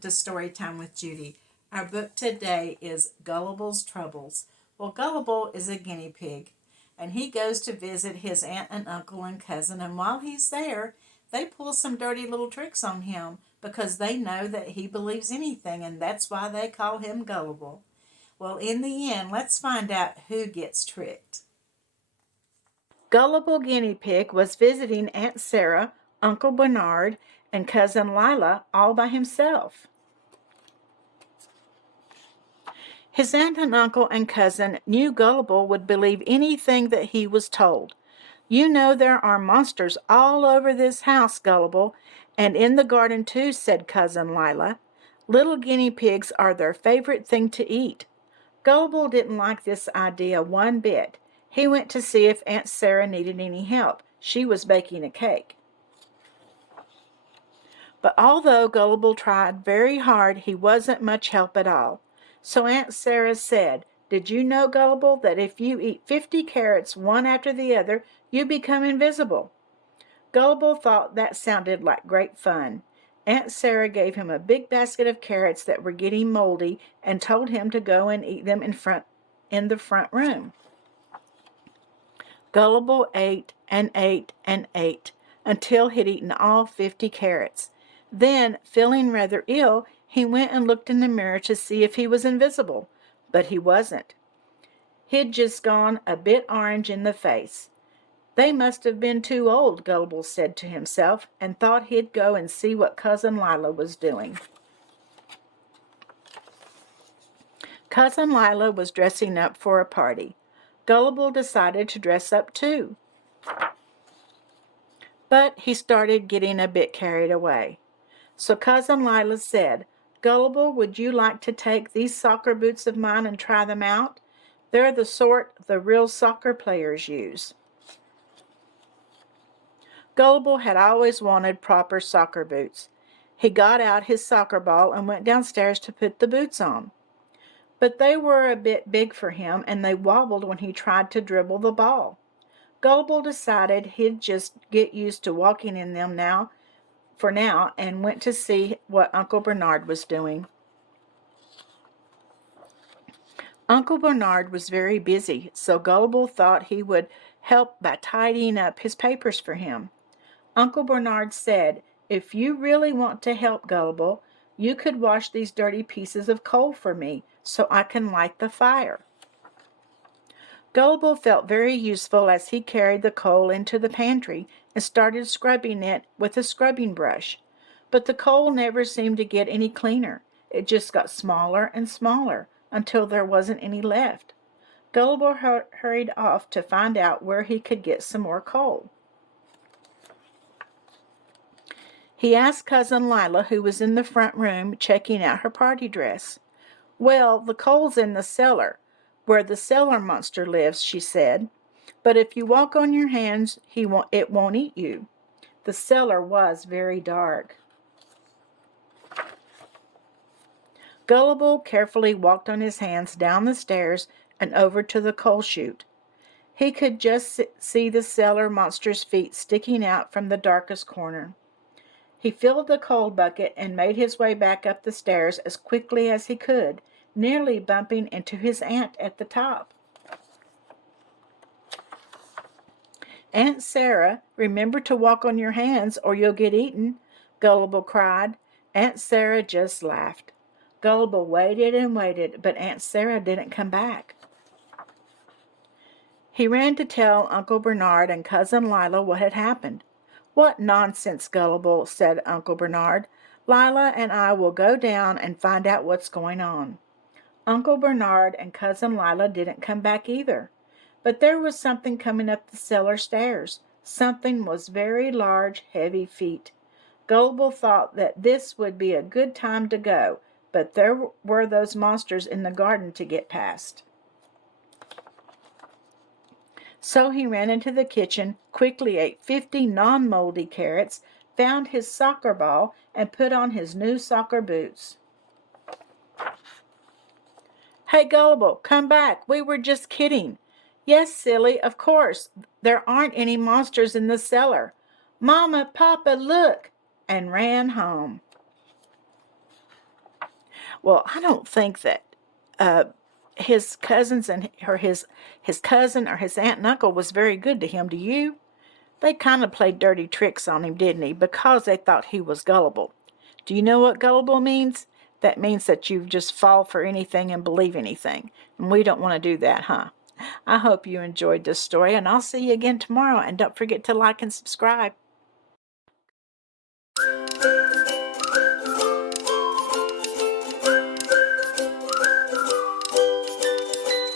to Storytime with Judy. Our book today is Gullible's Troubles. Well, Gullible is a guinea pig, and he goes to visit his aunt and uncle and cousin, and while he's there, they pull some dirty little tricks on him because they know that he believes anything, and that's why they call him Gullible. Well, in the end, let's find out who gets tricked. Gullible Guinea Pig was visiting Aunt Sarah, Uncle Bernard, and Cousin Lila all by himself. His aunt and uncle and cousin knew Gullible would believe anything that he was told. "You know there are monsters all over this house, Gullible, and in the garden too," said Cousin Lila. "Little guinea pigs are their favorite thing to eat." Gullible didn't like this idea one bit. He went to see if Aunt Sarah needed any help. She was baking a cake. But although Gullible tried very hard, he wasn't much help at all. So Aunt Sarah said, "Did you know, Gullible, that if you eat 50 carrots one after the other, you become invisible?" Gullible thought that sounded like great fun. Aunt Sarah gave him a big basket of carrots that were getting moldy and told him to go and eat them in the front room. Gullible ate and ate and ate until he'd eaten all 50 carrots. Then, feeling rather ill, he went and looked in the mirror to see if he was invisible, but he wasn't. He'd just gone a bit orange in the face. "They must have been too old," Gullible said to himself, and thought he'd go and see what Cousin Lila was doing. Cousin Lila was dressing up for a party. Gullible decided to dress up too. But he started getting a bit carried away. So Cousin Lila said, "Gullible, would you like to take these soccer boots of mine and try them out? They're the sort the real soccer players use." Gullible had always wanted proper soccer boots. He got out his soccer ball and went downstairs to put the boots on. But they were a bit big for him, and they wobbled when he tried to dribble the ball. Gullible decided he'd just get used to walking in them now, and went to see what Uncle Bernard was doing. Uncle Bernard was very busy, so Gullible thought he would help by tidying up his papers for him. Uncle Bernard said, "If you really want to help, Gullible, you could wash these dirty pieces of coal for me, so I can light the fire." Gullible felt very useful as he carried the coal into the pantry and started scrubbing it with a scrubbing brush. But the coal never seemed to get any cleaner. It just got smaller and smaller until there wasn't any left. Gullible hurried off to find out where he could get some more coal. He asked Cousin Lila, who was in the front room checking out her party dress. "Well, the coal's in the cellar, where the cellar monster lives," she said. "But if you walk on your hands, it won't eat you." The cellar was very dark. Gullible carefully walked on his hands down the stairs and over to the coal chute. He could just see the cellar monster's feet sticking out from the darkest corner. He filled the coal bucket and made his way back up the stairs as quickly as he could, nearly bumping into his aunt at the top. "Aunt Sarah, remember to walk on your hands or you'll get eaten," Gullible cried. Aunt Sarah just laughed. Gullible waited and waited, but Aunt Sarah didn't come back. He ran to tell Uncle Bernard and Cousin Lila what had happened. "What nonsense, Gullible," said Uncle Bernard. "Lila and I will go down and find out what's going on." Uncle Bernard and Cousin Lila didn't come back either. But there was something coming up the cellar stairs. Something with very large, heavy feet. Gullible thought that this would be a good time to go, but there were those monsters in the garden to get past. So he ran into the kitchen, quickly ate 50 non-moldy carrots, found his soccer ball, and put on his new soccer boots. "Hey, Gullible, come back. We were just kidding." "Yes, silly, of course. There aren't any monsters in the cellar." "Mama, Papa, look!" and ran home. Well, I don't think that uh, his cousins or his cousin or his aunt and uncle was very good to him. Do you? They kind of played dirty tricks on him, didn't he? Because they thought he was gullible. Do you know what gullible means? That means that you just fall for anything and believe anything. And we don't want to do that, huh? I hope you enjoyed this story, and I'll see you again tomorrow. And don't forget to like and subscribe.